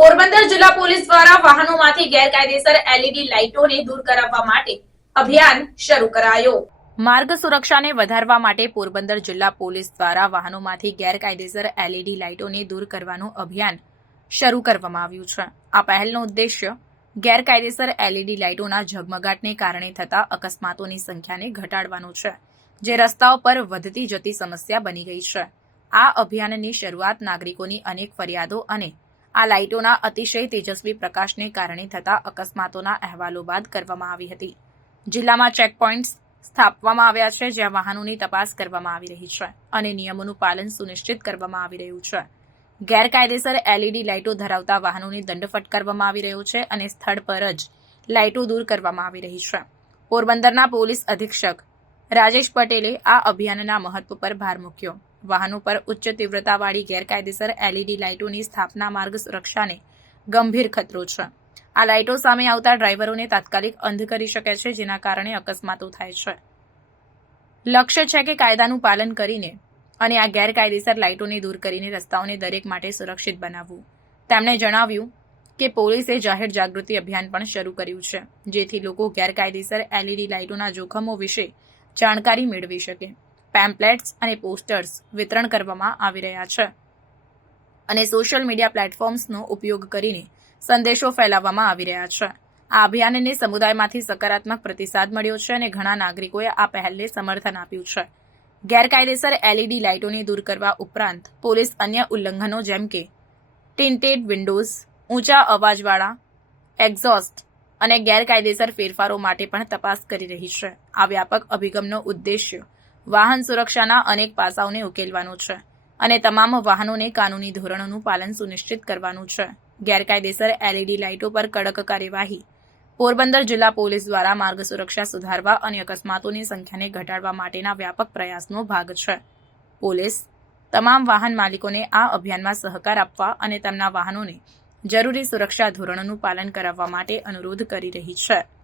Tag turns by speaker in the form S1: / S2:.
S1: પોરબંદર જિલ્લા પોલીસ દ્વારા વાહનોમાંથી ગેરકાયદેસર એલઈડી લાઇટોને દૂર કરાવવા માટે અભિયાન શરૂ કરાયો. માર્ગ સુરક્ષાને વધારવા માટે પોરબંદર જિલ્લા પોલીસ દ્વારા વાહનોમાંથી ગેરકાયદેસર એલઈડી લાઇટોને દૂર કરવાનું અભિયાન શરૂ કરવામાં આવ્યું છે. આ પહેલનો ઉદ્દેશ્ય ગેરકાયદેસર એલઈડી લાઇટોના ઝગમગાટને કારણે થતા અકસ્માતોની સંખ્યાને ઘટાડવાનો છે, જે રસ્તાઓ પર વધતી જતી સમસ્યા બની ગઈ છે. આ અભિયાનની શરૂઆત નાગરિકોની અનેક ફરિયાદો અને આ લાઇટોના અતિશય તેજસ્વી પ્રકાશને કારણે થતા અકસ્માતોના અહેવાલો બાદ કરવામાં આવી હતી. જિલ્લામાં ચેકપોઇન્ટ્સ સ્થાપવામાં આવ્યા છે, જ્યાં વાહનોની તપાસ કરવામાં આવી રહી છે અને નિયમોનું પાલન સુનિશ્ચિત કરવામાં આવી રહ્યું છે. ગેરકાયદેસર એલઈડી લાઇટો ધરાવતા વાહનોની દંડ ફટકારવામાં આવી રહ્યો છે અને સ્થળ પર જ લાઇટો દૂર કરવામાં આવી રહી છે. પોરબંદરના પોલીસ અધિક્ષક રાજેશ પટેલે આ અભિયાનના મહત્વ પર ભાર મૂક્યો. વાહનો પર ઉચ્ચ તીવ્રતાવાળી ગેરકાયદેસર એલઈડી લાઇટોની સ્થાપના માર્ગ સુરક્ષાને ગંભીર ખતરો છે. આ લાઇટો સામે આવતા ડ્રાઈવરોને તાત્કાલિક અંધ કરી શકે છે, જેના કારણે અકસ્માતો થાય છે. લક્ષ્ય છે કે કાયદાનું પાલન કરીને અને આ ગેરકાયદેસર લાઇટોને દૂર કરીને રસ્તાઓને દરેક માટે સુરક્ષિત બનાવવું. તેમણે જણાવ્યું કે પોલીસે જાહેર જાગૃતિ અભિયાન પણ શરૂ કર્યું છે, જેથી લોકો ગેરકાયદેસર એલઈડી લાઇટોના જોખમો વિશે જાણકારી મેળવી શકે. પેમ્પલેટ્સ અને પોસ્ટર્સ વિતરણ કરવામાં આવી રહ્યા છે. અને સોશિયલ મીડિયા પ્લેટફોર્મ્સનો ઉપયોગ કરીને સંદેશો ફેલાવવામાં આવી રહ્યા છે. આ અભિયાનને સમુદાયમાંથી સકારાત્મક પ્રતિસાદ મળ્યો છે અને ઘણા નાગરિકોએ આ પહેલને સમર્થન આપ્યું છે. ગેરકાયદેસર એલઈડી લાઇટોને દૂર કરવા ઉપરાંત પોલીસ અન્ય ઉલ્લંઘનો જેમ કે ટિન્ટેડ વિન્ડોઝ ઊંચા અવાજવાળા એક્ઝોસ્ટ અને ગેરકાયદેસર ફેરફારો માટે પણ તપાસ કરી રહી છે. આ વ્યાપક અભિગમનો ઉદ્દેશ્ય વાહન સુરક્ષાના અનેક પાસાઓને ઉકેલવાનો છે અને તમામ વાહનોને કાનૂની ધોરણોનું પાલન સુનિશ્ચિત કરવાનું છે. ગેરકાયદેસર એલઈડી લાઇટો પર કડક કાર્યવાહી, પોરબંદર જિલ્લા પોલીસ દ્વારા માર્ગ સુરક્ષા સુધારવા અને અકસ્માતોની સંખ્યાને ઘટાડવા માટેના વ્યાપક પ્રયાસનો ભાગ છે. પોલીસ તમામ વાહન માલિકોને આ અભિયાનમાં સહકાર આપવા અને તેમના વાહનોને જરૂરી સુરક્ષા ધોરણોનું પાલન કરાવવા માટે અનુરોધ કરી રહી છે.